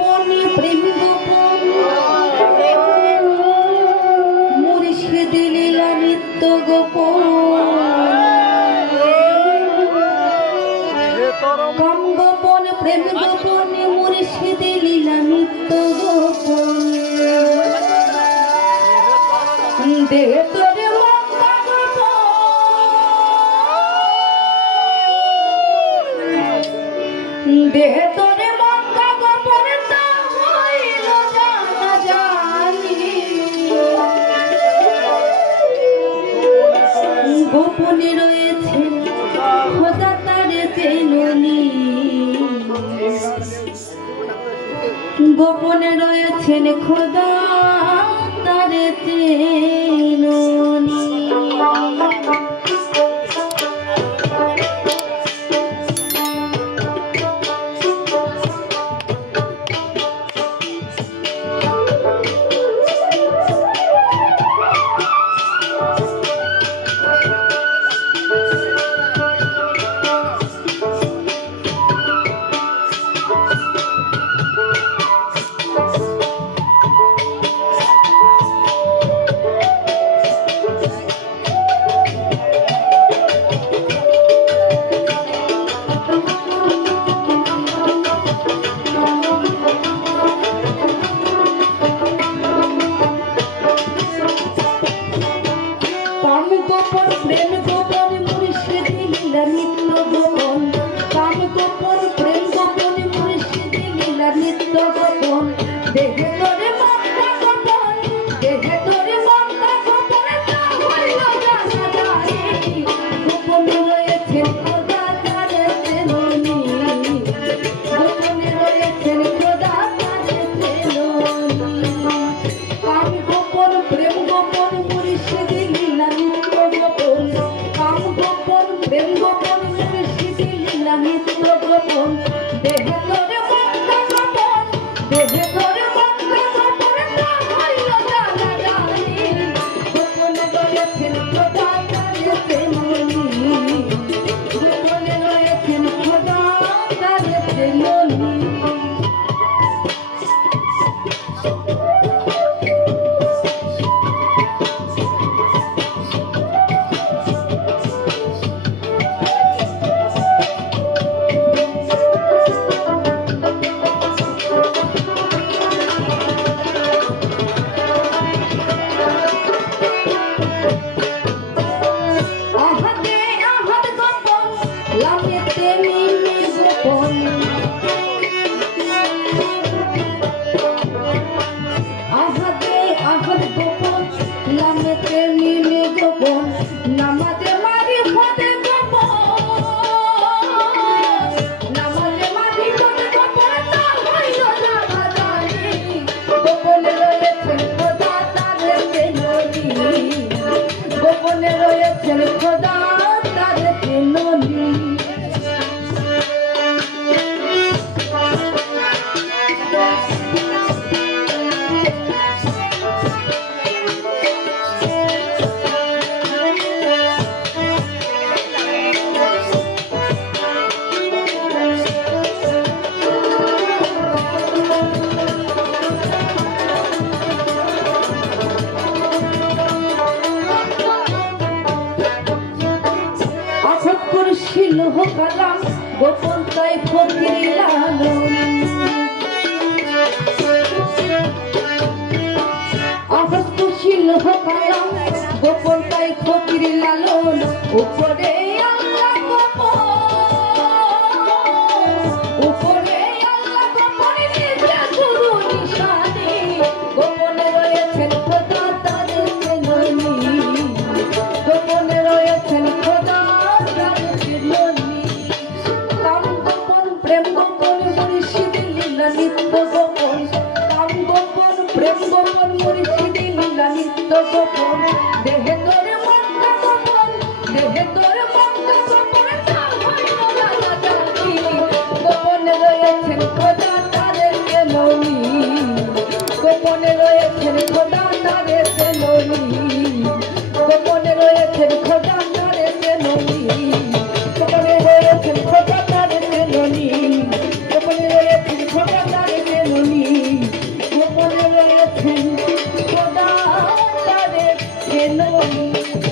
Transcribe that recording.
গোপনে প্রেম গোপন মুর্শিদ লীলা নিত্য গোপন কাম গোপন প্রেম গোপন মুর্শিদ লীলা নিত্য গোপন দেহ তোরে মক্কা গোপন দেহ তোরে মক্কা গোপন তা হইল জানা জানি গোপনে রয়েছে খোদা তারে চেননি গোপনে রয়েছেন খোদা তারে চেননি প্রেম গোপন মুর্শিদ লীলা নিত্য গোপন কাম গোপন প্রেম গোপন মুর্শিদ লীলা নিত্য গোপন দেহে তোরে মক্কা গোপন দেহে তোরে মক্কা গোপন তা হইল জানা জানি গোপনে রয়েছেন খোদা তারে চেননি গোপনে রয়েছেন খোদা তারে চেননি কাম গোপন প্রেম গোপন মুর্শিদ লীলা নিত্য গোপন কাম গোপন প্রেম গোপন মুর্শিদ লীলা নিত্য গোপন দেহে তোরে মক্কা গোপন দেহে তোরে মক্কা গোপন তা হইল জানা জানি গোপনে রয়েছেন খোদা তারে চেননি গোপনে রয়েছেন খোদা তারে চেননি নামাজে মারি ফতে নামাজে মারি ফতে তা হইল জানা জানি গোপনে রয়েছেন খোদা তারে চেননি গোপনে রয়েছেন খোদা তারে চেননি ছিল কালাম গোপন তাই ফকির লালন আহত ছিল কালাম গোপন তাই ফকির লালন উপরে আল্লাহ গোপন উপরে আল্লাহ গোপন নিজে গুরু নিশানি গোপনে রয়েছেন খোদা তারে চেননি গোপনে রয়েছেন খোদা প্রেম গোপন মুর্শিদ লীলা নিত্য গোপন কাম গোপন প্রেম গোপন মুর্শিদ লীলা নিত্য গোপন দেহে তোরে মক্কা গোপন দেহে তোরে মক্কা গোপন তা হইল জানা জানি গোপনে রয়েছেন খোদা তারে চেননি গোপনে রয়েছেন খোদা তারে চেননি গোপনে রয়েছেন খোদা তারে চেননি গোপনে রয়েছেন খোদা তারে চেননি গোপনে রয়েছেন খোদা তারে চেননি নই